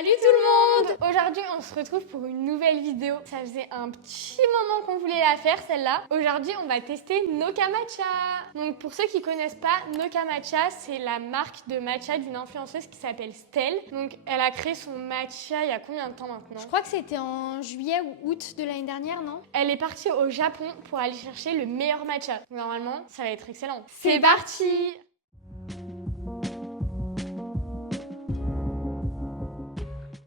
Salut tout le monde! Aujourd'hui, on se retrouve pour une nouvelle vidéo. Ça faisait un petit moment qu'on voulait la faire, celle-là. Aujourd'hui, on va tester Noka Matcha. Donc, pour ceux qui connaissent pas, Noka Matcha, c'est la marque de matcha d'une influenceuse qui s'appelle Stell. Donc, elle a créé son matcha il y a combien de temps maintenant? Je crois que c'était en juillet ou août de l'année dernière, non? Elle est partie au Japon pour aller chercher le meilleur matcha. Normalement, ça va être excellent. C'est parti!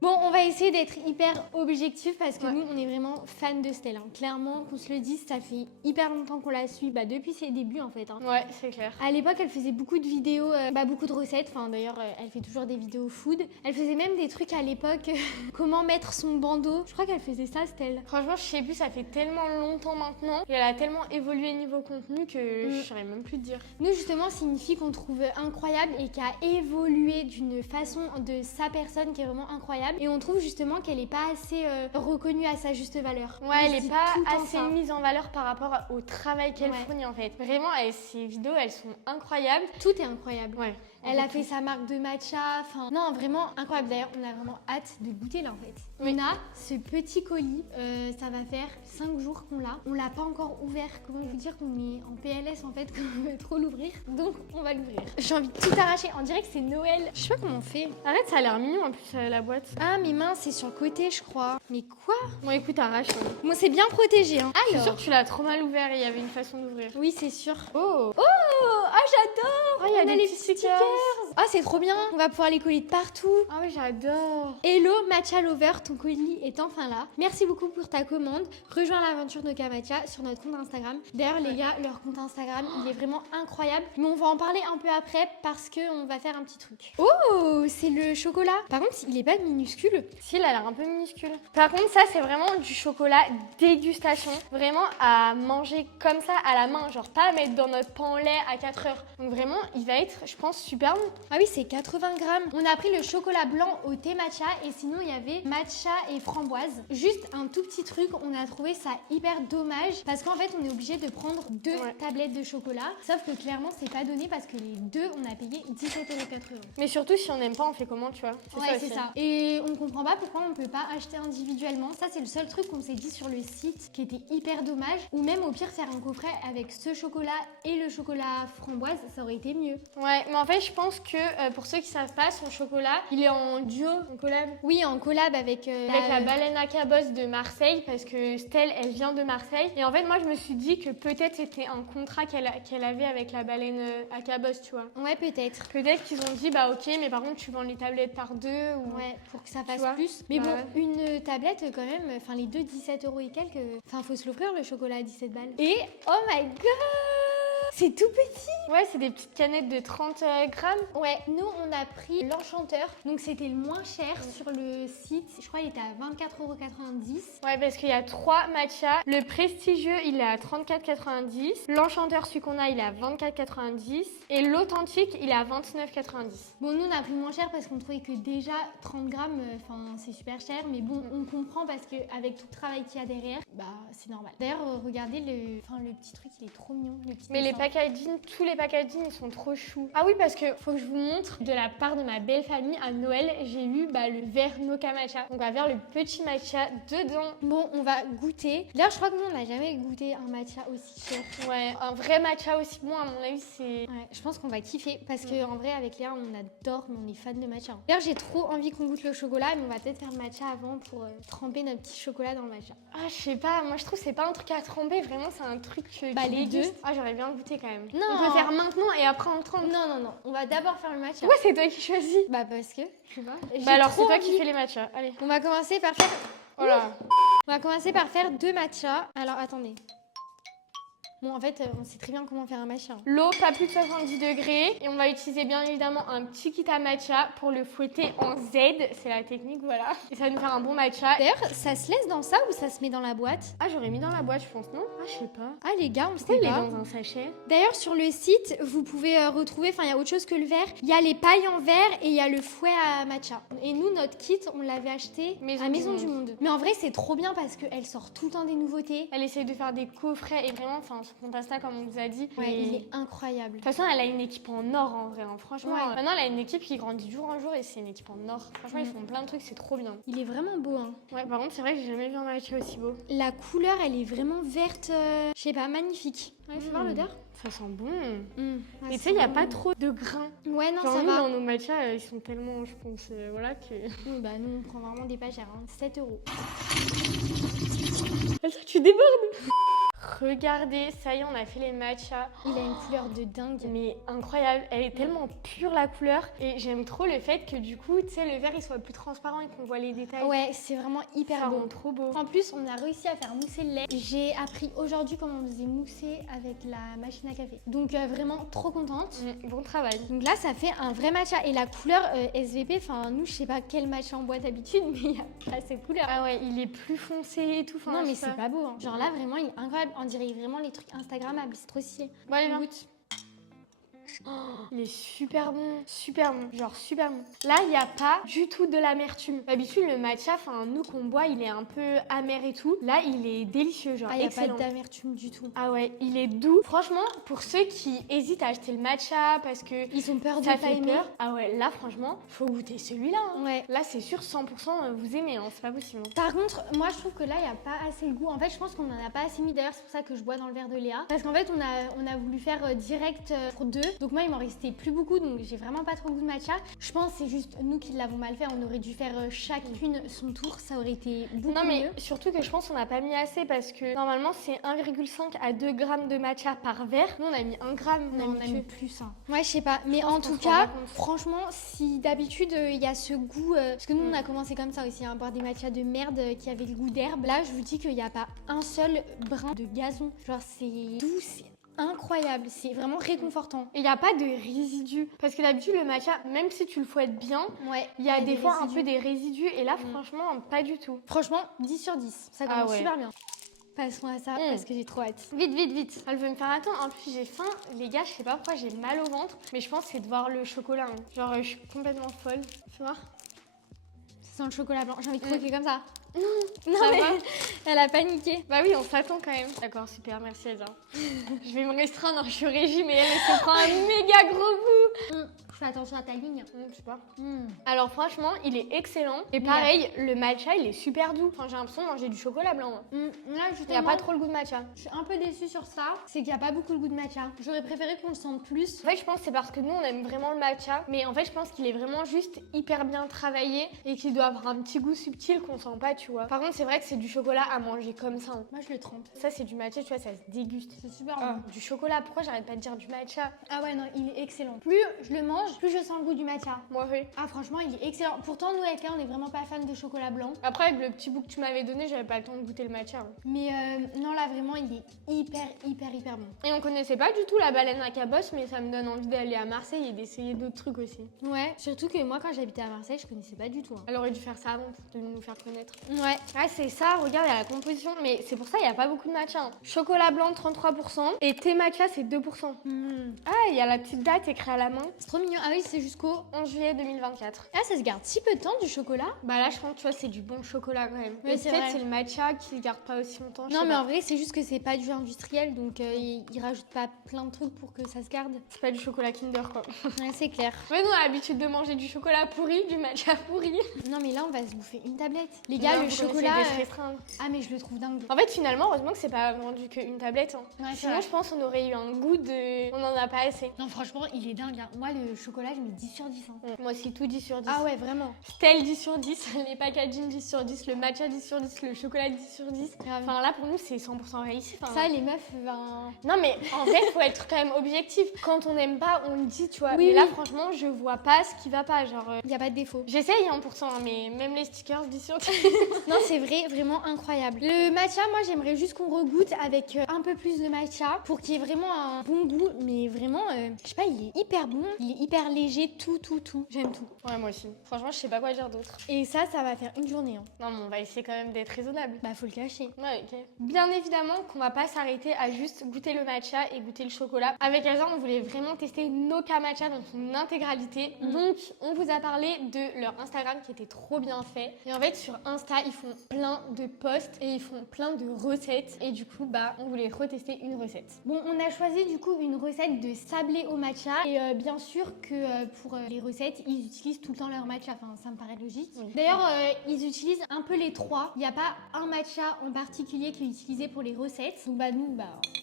Bon, on va essayer d'être hyper objectif parce que nous, on est vraiment fans de Stella. Clairement, qu'on se le dise, ça fait hyper longtemps qu'on la suit, depuis ses débuts en fait. Ouais, c'est clair. À l'époque, elle faisait beaucoup de vidéos, beaucoup de recettes. Enfin, d'ailleurs, elle fait toujours des vidéos food. Elle faisait même des trucs à l'époque, comment mettre son bandeau. Je crois qu'elle faisait ça, Stella. Franchement, je sais plus, ça fait tellement longtemps maintenant. Et elle a tellement évolué niveau contenu que je saurais même plus te dire. Nous, justement, c'est une fille qu'on trouve incroyable et qui a évolué d'une façon de sa personne qui est vraiment incroyable. Et on trouve justement qu'elle n'est pas assez reconnue à sa juste valeur. Ouais, elle n'est pas assez mise en valeur par rapport au travail qu'elle fournit en fait. Vraiment, ses vidéos, elles sont incroyables. Tout est incroyable. Ouais. Elle a fait sa marque de matcha, enfin... Non, vraiment incroyable. D'ailleurs, on a vraiment hâte de goûter là en fait. Oui. On a ce petit colis, ça va faire 5 jours qu'on l'a. On l'a pas encore ouvert. Comment vous dire qu'on est en PLS en fait, qu'on veut trop l'ouvrir. Donc, on va l'ouvrir. J'ai envie de tout arracher. On dirait que c'est Noël. Je sais pas comment on fait. Arrête, ça a l'air mignon en plus la boîte. Ah, mes mains, c'est sur le côté, je crois. Mais quoi? Bon, écoute, arrache. Bon, c'est bien protégé, hein. Je suis sûre que tu l'as trop mal ouvert et il y avait une façon d'ouvrir. Oui, c'est sûr. Oh! Ah, j'adore! Oh, il y a On des les petits stickers. Ah, c'est trop bien. On va pouvoir les coller de partout. Ah oui, j'adore. Hello Matcha Lover, ton colis est enfin là. Merci beaucoup pour ta commande. Rejoins l'aventure Noka Matcha sur notre compte Instagram. D'ailleurs, les gars, leur compte Instagram, il est vraiment incroyable. Mais on va en parler un peu après parce qu'on va faire un petit truc. Oh, c'est le chocolat. Par contre, il est pas minuscule. Si, il a l'air un peu minuscule. Par contre, ça, c'est vraiment du chocolat dégustation. Vraiment à manger comme ça à la main. Genre pas à mettre dans notre pain au lait à 4 heures. Donc vraiment, il va être, je pense, super bon. Ah oui, c'est 80 grammes. On a pris le chocolat blanc au thé matcha et sinon il y avait matcha et framboise. Juste un tout petit truc, on a trouvé ça hyper dommage parce qu'en fait on est obligé de prendre 2 tablettes de chocolat. Sauf que clairement c'est pas donné parce que les deux on a payé 17,80 €. Mais surtout si on n'aime pas, on fait comment, tu vois? Ouais, c'est ça. Et on comprend pas pourquoi on peut pas acheter individuellement. Ça c'est le seul truc qu'on s'est dit sur le site qui était hyper dommage. Ou même au pire faire un coffret avec ce chocolat et le chocolat framboise, ça aurait été mieux. Ouais, mais en fait je pense que pour ceux qui savent pas, son chocolat, il est en duo, en collab. Oui, en collab avec La baleine à cabosse de Marseille, parce que Stell, elle vient de Marseille. Et en fait, moi, je me suis dit que peut-être c'était un contrat qu'elle avait avec la baleine à cabosse, tu vois. Ouais, peut-être. Peut-être qu'ils ont dit, bah ok, mais par contre, tu vends les tablettes par deux. Ou... Ouais, pour que ça fasse vois. plus. Mais une tablette quand même, enfin les deux 17 € et quelques. Enfin, faut se l'offrir le chocolat à 17 balles. Et oh my god! C'est tout petit! Ouais, c'est des petites canettes de 30 grammes. Ouais, nous on a pris l'Enchanteur, donc c'était le moins cher sur le site. Je crois qu'il était à 24,90 €. Ouais, parce qu'il y a 3 matchas. Le prestigieux, il est à 34,90 €. L'Enchanteur, celui qu'on a, il est à 24,90 €. Et l'authentique, il est à 29,90 €. Bon, nous on a pris moins cher parce qu'on trouvait que déjà 30 grammes, c'est super cher. Mais bon, on comprend parce qu'avec tout le travail qu'il y a derrière, c'est normal. D'ailleurs, regardez le petit truc, il est trop mignon. Mais les packaging, tous les packaging, ils sont trop choux. Ah oui, parce que faut que je vous montre, de la part de ma belle famille, à Noël, j'ai eu le verre Noka Matcha. Donc on va faire le petit matcha dedans. Bon, on va goûter. D'ailleurs, je crois que nous, on n'a jamais goûté un matcha aussi cher. Ouais, un vrai matcha aussi bon, à mon avis, c'est... Ouais, je pense qu'on va kiffer parce qu'en vrai, avec Léa, on adore, mais on est fan de matcha. D'ailleurs, j'ai trop envie qu'on goûte le chocolat, mais on va peut-être faire le matcha avant pour tremper notre petit chocolat dans le matcha. Ah, je sais pas, moi je trouve que c'est pas un truc à tremper, vraiment, c'est un truc les deux. Ah, j'aurais bien goûté quand même. Non. On peut faire maintenant et après on trempe. Non. On va d'abord faire le matcha. Pourquoi c'est toi qui choisis? Parce que, je sais pas. Alors c'est toi qui fais les matchas, allez. On va commencer par faire... Oh là. On va commencer par faire 2 matchas. Alors, attendez. Bon, en fait, on sait très bien comment faire un matcha. L'eau, pas plus de 70 degrés. Et on va utiliser bien évidemment un petit kit à matcha pour le fouetter en Z. C'est la technique, voilà. Et ça va nous faire un bon matcha. D'ailleurs, ça se laisse dans ça ou ça se met dans la boîte? Ah, j'aurais mis dans la boîte, je pense, non? Ah, je sais pas. Ah, les gars, on sait pas. Il est pas. dans un sachet. D'ailleurs, sur le site, vous pouvez retrouver, il y a autre chose que le verre. Il y a les pailles en verre et il y a le fouet à matcha. Et nous, notre kit, on l'avait acheté à Maison du Monde. Mais en vrai, c'est trop bien parce qu'elle sort tout le temps des nouveautés. Elle essaye de faire des coffrets et vraiment, son compte Insta comme on vous a dit. Ouais, Et il est incroyable. de toute façon, elle a une équipe en or en vrai. Hein. Franchement, Ouais. maintenant, elle a une équipe qui grandit jour en jour et c'est une équipe en or. Franchement, ils font plein de trucs, c'est trop bien. Il est vraiment beau, hein. Ouais, par contre, c'est vrai que j'ai jamais vu un matcha aussi beau. La couleur, elle est vraiment verte, je sais pas, magnifique. Ouais, faut voir l'odeur. Ça sent bon. Ouais, Et tu c'est sais, il n'y a vraiment pas bon. trop de grains. Ouais, non, Genre, ça nous, va. dans nos matchas, ils sont tellement, je pense, voilà que. Oui, bah nous, on prend vraiment des pas chers, hein. 7 €. Attends, tu débordes. Regardez, ça y est, on a fait les matchas. Il a une couleur de dingue. Mais incroyable, elle est tellement pure la couleur. Et j'aime trop le fait que du coup, tu sais, le verre il soit plus transparent et qu'on voit les détails. Ouais, c'est vraiment hyper ça beau. rend trop beau. En plus, on a réussi à faire mousser le lait. J'ai appris aujourd'hui comment on faisait mousser avec la machine à café. Donc vraiment trop contente. Bon travail. Donc là, ça fait un vrai matcha. Et la couleur SVP, enfin nous, je sais pas quel matcha on boit d'habitude, mais il y a pas cette couleur. Ah ouais, il est plus foncé et tout. Enfin, Non, je mais sais c'est pas beau. Hein. Genre là, vraiment, il est incroyable. On dirait vraiment les trucs Instagrammables. C'est trop stylé. Bon, allez, viens. Goûte. Oh, il est super bon, genre super bon. Là, il n'y a pas du tout de l'amertume. D'habitude, le matcha, enfin, nous qu'on boit, il est un peu amer et tout. Là, il est délicieux, genre Ah, il n'y a excellent. pas d'amertume du tout. Ah ouais, il est doux. Franchement, pour ceux qui hésitent à acheter le matcha parce que Ils ont peur de ça pas fait aimer. peur. Ah ouais, là, franchement, faut goûter celui-là. Hein. Ouais. Là, c'est sûr, 100% vous aimez, hein, c'est pas possible. Par contre, moi je trouve que là il n'y a pas assez le goût. En fait, je pense qu'on en a pas assez mis. D'ailleurs, c'est pour ça que je bois dans le verre de Léa. Parce qu'en fait, on a voulu faire direct pour 2. Donc, moi, il m'en restait plus beaucoup. Donc, j'ai vraiment pas trop le goût de matcha. Je pense que c'est juste nous qui l'avons mal fait. On aurait dû faire chacune son tour. Ça aurait été beaucoup Non, mais mieux. surtout que je pense qu'on n'a pas mis assez parce que normalement, c'est 1,5 à 2 grammes de matcha par verre. Nous, on a mis 1 gramme. Non, on a mis plus. Hein. Ouais, je sais pas. Mais pense en qu'on tout se rend pas cas, compte. franchement, si d'habitude il y a ce goût. Parce que nous, on a commencé comme ça aussi, à boire des matchas de merde qui avaient le goût d'herbe. Là, je vous dis qu'il n'y a pas un seul brin de gazon. Genre, c'est doux, c'est incroyable. C'est vraiment réconfortant. Il n'y a pas de résidus. Parce que d'habitude, le matcha, même si tu le fouettes bien, Ouais. il y a des fois un résidus. peu des résidus. Et là, franchement, pas du tout. Franchement, 10 sur 10. Ça commence ouais. super bien. Passons à ça parce que j'ai trop hâte. Vite, vite, vite. Elle veut me faire attendre. En plus, j'ai faim. Les gars, je sais pas pourquoi j'ai mal au ventre. Mais je pense que c'est de voir le chocolat. Hein. Genre, je suis complètement folle. Tu vois? Ça sent le chocolat blanc. J'ai envie de croquer comme ça. Non, Ça mais va elle a paniqué. bah oui, on s'attend quand même. D'accord, super, merci Elsa. Je vais me restreindre, je suis au régime et elle se prend un méga gros bout. Fais attention à ta ligne. Je sais pas. Alors franchement, il est excellent. Et pareil, le matcha, il est super doux. Enfin, j'ai l'impression de manger du chocolat blanc. Hein. Là, Il n'y a justement, pas trop le goût de matcha. je suis un peu déçue sur ça. C'est qu'il n'y a pas beaucoup le goût de matcha. J'aurais préféré qu'on le sente plus. En fait, je pense que c'est parce que nous, on aime vraiment le matcha. Mais en fait, je pense qu'il est vraiment juste hyper bien travaillé et qu'il doit avoir un petit goût subtil qu'on sent pas, tu vois. Par contre, c'est vrai que c'est du chocolat à manger comme ça. Hein. Moi, je le trempe. Ça, c'est du matcha, tu vois, ça se déguste. C'est super bon. Du chocolat, pourquoi j'arrête pas de dire du matcha? Ah ouais, non, il est excellent. Plus je le mange, plus je sens le goût du matcha. Moi, oui. Ah, franchement, il est excellent. Pourtant, nous, avec Léa, on est vraiment pas fan de chocolat blanc. Après, avec le petit bout que tu m'avais donné, j'avais pas le temps de goûter le matcha. Hein. Mais non, là, vraiment, il est hyper bon. Et on connaissait pas du tout la baleine à cabosse, mais ça me donne envie d'aller à Marseille et d'essayer d'autres trucs aussi. Ouais, surtout que moi, quand j'habitais à Marseille, je connaissais pas du tout. Hein. Elle aurait dû faire ça avant de nous faire connaître. Ouais. Ah, c'est ça, regarde, il y a la composition, mais c'est pour ça il y a pas beaucoup de matcha. Hein. Chocolat blanc 33% et thé matcha c'est 2%. Ah, il y a la petite date écrite à la main, C'est trop mignon. Ah oui, c'est jusqu'au 11 juillet 2024. Ah, ça se garde si peu de temps du chocolat. Bah là, je pense que tu vois, c'est du bon chocolat quand même. Ouais, Et c'est peut-être vrai. c'est le matcha qui le garde pas aussi longtemps. je Non, sais mais pas. en vrai, c'est juste que c'est pas du industriel, donc ils rajoutent pas plein de trucs pour que ça se garde. C'est pas du chocolat Kinder quoi. Ouais, c'est clair. Ouais, nous on a l'habitude de manger du chocolat pourri, du matcha pourri. Non, mais là, on va se bouffer une tablette. Les gars, Non, le vous chocolat. connaissez des restreindre. Ah, mais je le trouve dingue. En fait, finalement, heureusement que c'est pas vendu qu'une tablette. Hein. Ouais, c'est Sinon, vrai. je pense qu'on aurait eu un goût de. On en a pas assez. Non, franchement, il est dingue. Hein. Moi, le chocolat, je mets 10 sur 10. Hein. Moi aussi, tout 10 sur 10. Ah ouais, vraiment. Stell 10 sur 10, les packaging 10 sur 10, le matcha 10 sur 10, le chocolat 10 sur 10. Grave. Enfin là pour nous c'est 100% réussi. Enfin, Ça, les meufs, ben. Non mais en fait faut être quand même objectif. Quand on n'aime pas on le dit tu vois. Oui, mais là oui. franchement je vois pas ce qui va pas. Genre Il n'y a pas de défaut. j'essaye hein, pourtant hein, mais même les stickers 10 sur 10. Non, c'est vrai, vraiment incroyable. Le matcha, moi, j'aimerais juste qu'on regoute avec un peu plus de matcha pour qu'il y ait vraiment un bon goût. Mais vraiment, je sais pas, il est hyper bon. Il est hyper léger, tout. J'aime tout. Ouais, moi aussi. Franchement, je sais pas quoi dire d'autre. Et ça va faire une journée. Hein. Non, mais on va essayer quand même d'être raisonnable. Bah, faut le cacher. Ouais, ok. Bien évidemment qu'on va pas s'arrêter à juste goûter le matcha et goûter le chocolat. Avec Elsa, on voulait vraiment tester Noka Matcha dans son intégralité. Donc, on vous a parlé de leur Instagram qui était trop bien fait. Et en fait, sur Insta, ils font plein de posts et ils font plein de recettes. Et du coup, bah, on voulait retester une recette. Bon, on a choisi du coup une recette de sablé au matcha. Et bien sûr que pour les recettes, ils utilisent tout le temps leur matcha. Enfin, ça me paraît logique. Oui. D'ailleurs, ils utilisent un peu les trois. Il n'y a pas un matcha en particulier qui est utilisé pour les recettes. Donc bah nous,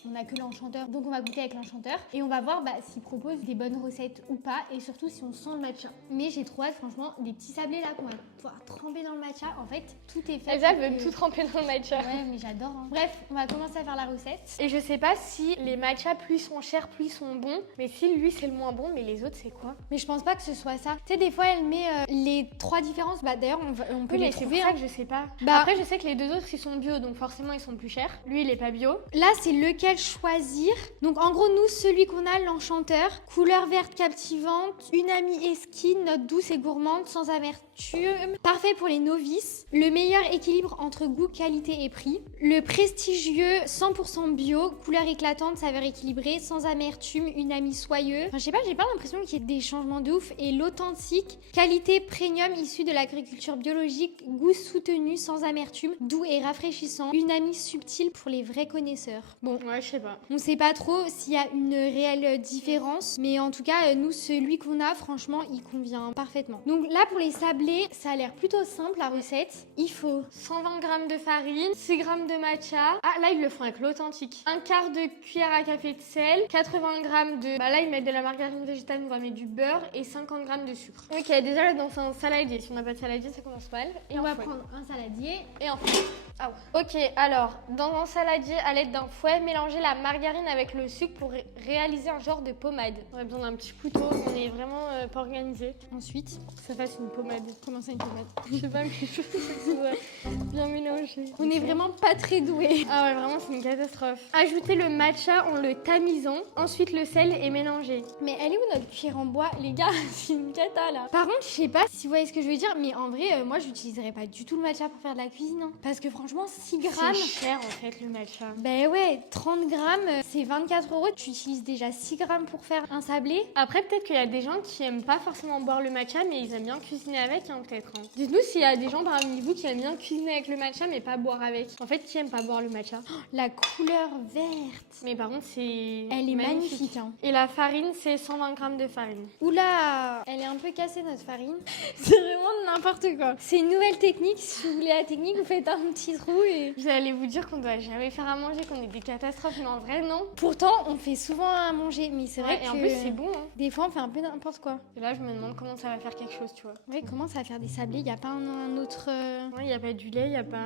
on a que l'enchanteur. Donc on va goûter avec l'enchanteur. Et on va voir s'ils proposent des bonnes recettes ou pas. Et surtout si on sent le matcha. Mais j'ai trouvé franchement des petits sablés là qu'on va pouvoir tremper dans le matcha. En fait, tout est fait. Elsa veut tout tremper dans le matcha. Ouais, mais j'adore. Hein. Bref, on va commencer à faire la recette. Et je sais pas si les matchas plus ils sont chers, plus ils sont bons. Mais si lui c'est le moins bon, mais les autres c'est quoi? Mais je pense pas que ce soit ça. Tu sais, des fois elle met les trois différences. Bah d'ailleurs, on peut Oui, les mais c'est pour trouver. ça que je sais pas. Bah- Après, je sais que les deux autres ils sont bio, donc forcément ils sont plus chers. Lui il est pas bio. Là, c'est lequel choisir. Donc, en gros, nous, celui qu'on a, l'enchanteur. Couleur verte captivante, une amie et skin, note douce et gourmande, sans amertume. Parfait pour les novices. Le meilleur équilibre entre goût, qualité et prix. Le prestigieux 100% bio, couleur éclatante, saveur équilibrée, sans amertume, une amie soyeux. Enfin, je sais pas, j'ai pas l'impression qu'il y ait des changements de ouf. Et l'authentique, qualité premium issue de l'agriculture biologique, goût soutenu, sans amertume, doux et rafraîchissant. Une amie subtile pour les vrais connaisseurs. Bon, Ouais, je sais pas. on sait pas trop s'il y a une réelle différence, mais en tout cas, nous, celui qu'on a, franchement, il convient parfaitement. Donc là, pour les sablés, ça a l'air plutôt simple, la recette. Il faut 120 g de farine, 6 g de matcha. Ah, là, ils le font avec l'authentique. Un quart de cuillère à café de sel, 80 g de... Bah là, ils mettent de la margarine végétale, on va mettre du beurre et 50 g de sucre. Ok, déjà, là, dans un saladier. Si on n'a pas de saladier, ça commence mal. Et on va fouet. prendre un saladier. Et en fouet. Ah ouais. Ok, alors, dans un saladier, à l'aide d'un fouet, mélangez la margarine avec le sucre pour réaliser un genre de pommade. On a besoin d'un petit couteau, on est vraiment pas organisé. Ensuite, Que ça fasse une pommade. comment ça, une tomate? Je sais pas, mais je trouve que ça soit bien mélangé. On est vraiment pas très doués. Ah ouais, vraiment, c'est une catastrophe. Ajoutez le matcha en le tamisant, ensuite le sel est mélangé. Mais elle est où notre cuillère en bois? Les gars, c'est une cata là. Par contre, je sais pas si vous voyez ce que je veux dire, mais en vrai, moi, j'utiliserais pas du tout le matcha pour faire de la cuisine. Hein. Parce que franchement, 6 grammes... C'est cher en fait le matcha. Ben ouais, 30 grammes, c'est 24 €. Tu utilises déjà 6 grammes pour faire un sablé. Après, peut-être qu'il y a des gens qui aiment pas forcément boire le matcha, mais ils aiment bien cuisiner avec, hein, peut-être. Hein. Dites-nous s'il y a des gens parmi vous qui aiment bien cuisiner avec le matcha, mais pas boire avec. En fait, qui aime pas boire le matcha? La couleur verte. Mais par contre, c'est Elle est magnifique. Hein. Et la farine, c'est 120 g de farine. Oula, elle est un peu cassée notre farine. C'est vraiment n'importe quoi. C'est une nouvelle technique. Si vous voulez la technique, vous faites un petit trou et... J'allais vous dire qu'on doit jamais faire à manger, qu'on est des catastrophes, mais en vrai, non. Pourtant, on fait souvent à manger, mais c'est vrai Ouais, que... et en plus, c'est bon. Hein. Des fois, on fait un peu n'importe quoi. Et là, je me demande comment ça va faire quelque chose, tu vois. Ouais, comment ça va faire des sablés? Y a pas un autre... Ouais, y a pas du lait, y a pas...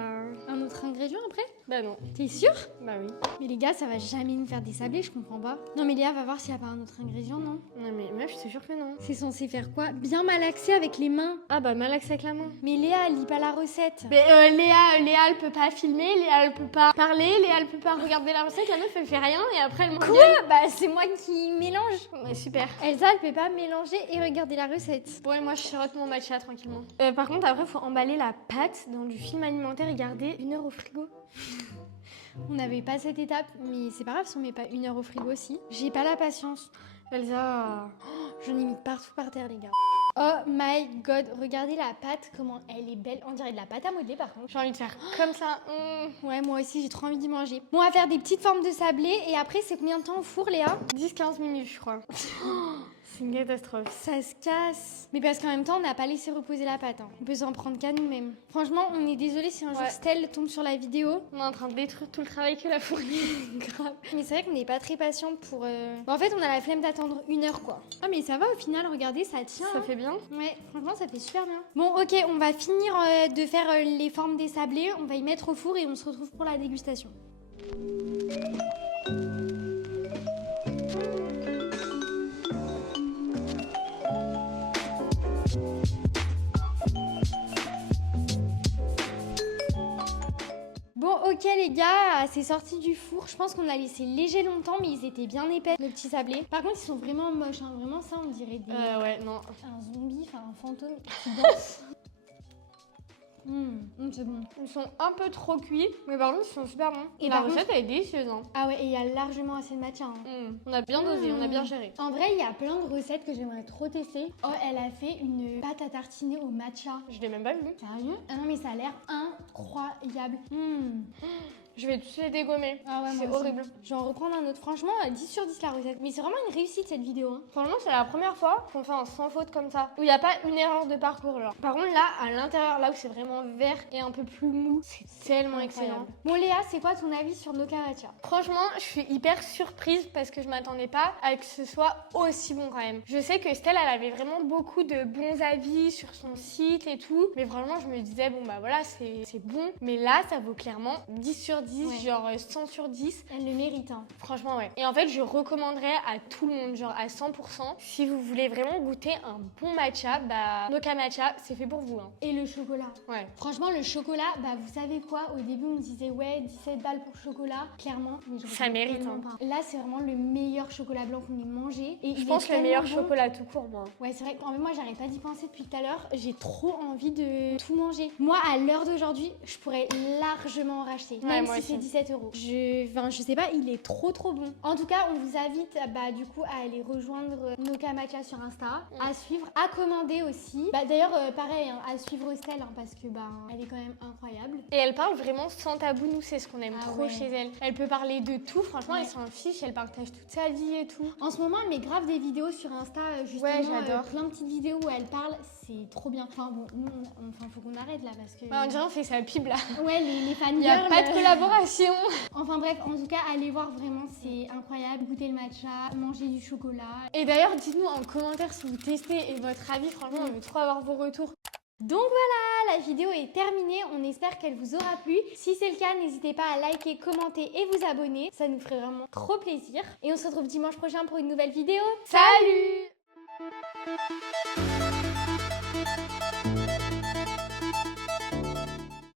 Un autre ingrédient après? Bah non. T'es sûr? Bah oui. Mais les gars, ça va jamais nous faire des sablés, je comprends pas. Non mais Léa va voir s'il y a pas un autre ingrédient, non? Non mais meuf, je suis sûre que non. C'est censé faire quoi? Bien malaxer avec les mains. Ah bah malaxe avec la main. Mais Léa, elle lit pas la recette. Mais Léa, elle peut pas filmer, Léa, elle peut pas parler, Léa, elle peut pas regarder la recette, la meuf, elle fait rien et après elle m'engueule. Quoi? Bah c'est moi qui mélange. Ouais, super. Elsa, elle peut pas mélanger et regarder la recette. Bon et moi, je sirote mon matcha tranquillement. Par contre, après, faut emballer la pâte dans du film alimentaire et garder 1 heure au frigo. On n'avait pas cette étape, mais c'est pas grave si on met pas 1 heure au frigo aussi. J'ai pas la patience. Elsa... J'en ai mis partout par terre, les gars. Oh my god, regardez la pâte, comment elle est belle. On dirait de la pâte à modeler par contre. J'ai envie de faire comme ça. Ouais, moi aussi, j'ai trop envie d'y manger. Bon, on va faire des petites formes de sablé et après, c'est combien de temps au four, Léa? 10-15 minutes, je crois. C'est une catastrophe. Ça se casse. Mais parce qu'en même temps, on n'a pas laissé reposer la pâte. Hein. On peut s'en prendre qu'à nous-mêmes. Franchement, on est désolé si un jour Ouais. Stell tombe sur la vidéo. On est en train de détruire tout le travail qu'elle a fourni. Grave. Mais c'est vrai qu'on n'est pas très patient pour... Bon, en fait, on a la flemme d'attendre 1 heure, quoi. Ah, mais ça va au final, regardez, ça tient. Ça hein. fait bien. Ouais, franchement, ça fait super bien. Bon, ok, on va finir de faire les formes des sablés. On va y mettre au four et on se retrouve pour la dégustation. Bon, ok les gars, c'est sorti du four. Je pense qu'on a laissé léger longtemps, mais ils étaient bien épais, nos petits sablés. Par contre, ils sont vraiment moches, hein. Vraiment ça, on dirait Ouais, non. un zombie, enfin un fantôme qui danse. C'est bon. Ils sont un peu trop cuits, mais par contre, ils sont super bons. Et la par recette, elle est délicieuse. Hein. Ah ouais, et il y a largement assez de matcha. Hein. On a bien dosé, on a bien géré. En vrai, il y a plein de recettes que j'aimerais trop tester. Oh, elle a fait une pâte à tartiner au matcha. Je l'ai même pas vu. Sérieux? Ah non, mais ça a l'air incroyable. Je vais tous les dégommer. Ah ouais, c'est moi aussi. horrible. Je vais en reprendre un autre. Franchement, 10 sur 10 la recette. Mais c'est vraiment une réussite cette vidéo. Hein. Franchement, c'est la première fois qu'on fait un sans faute comme ça. Où il n'y a pas une erreur de parcours. Genre. Par contre, là, à l'intérieur, là où c'est vraiment vert et un peu plus mou, c'est tellement excellent. Bon, Léa, c'est quoi ton avis sur Noka Matcha? Franchement, je suis hyper surprise parce que je m'attendais pas à que ce soit aussi bon quand même. Je sais que Estelle, elle avait vraiment beaucoup de bons avis sur son site et tout. Mais vraiment, je me disais, bon bah voilà, c'est bon. Mais là, ça vaut clairement 10 sur 10, genre 100 sur 10. Elle le mérite, hein. Franchement, ouais. Et en fait, je recommanderais à tout le monde, genre à 100%. Si vous voulez vraiment goûter un bon matcha, bah Noka Matcha, c'est fait pour vous. Hein. Et le chocolat. Ouais. Franchement, le chocolat, bah vous savez quoi? Au début, on me disait, ouais, 17 balles pour chocolat. Clairement, mais je ça mérite. Hein. Là, c'est vraiment le meilleur chocolat blanc qu'on ait mangé. Et je pense le meilleur chocolat tout court, moi. Ouais, c'est vrai. En fait, moi, j'arrête pas d'y penser depuis tout à l'heure. J'ai trop envie de tout manger. Moi, à l'heure d'aujourd'hui, je pourrais largement en racheter. Même si c'est 17 €. Je sais pas, il est trop bon. En tout cas, on vous invite bah, du coup à aller rejoindre Noka Matcha sur Insta, à suivre, à commander aussi. Bah, d'ailleurs, pareil, hein, à suivre Estelle hein, parce que bah, elle est quand même incroyable. Et elle parle vraiment sans tabou, nous c'est ce qu'on aime trop chez elle. Elle peut parler de tout, franchement, elle s'en fiche, elle partage toute sa vie et tout. En ce moment, elle met grave des vidéos sur Insta, justement, plein de petites vidéos où elle parle, c'est trop bien. Enfin bon, nous, faut qu'on arrête là parce que... on dirait on fait sa pub là. Ouais, les fans. Il n'y a pas de collaboration. Enfin bref, en tout cas, allez voir vraiment, c'est incroyable. Goûter le matcha, manger du chocolat. Et d'ailleurs, dites-nous en commentaire si vous testez et votre avis, franchement, on veut trop avoir vos retours. Donc voilà, la vidéo est terminée, on espère qu'elle vous aura plu. Si c'est le cas, n'hésitez pas à liker, commenter et vous abonner, ça nous ferait vraiment trop plaisir. Et on se retrouve dimanche prochain pour une nouvelle vidéo. Salut!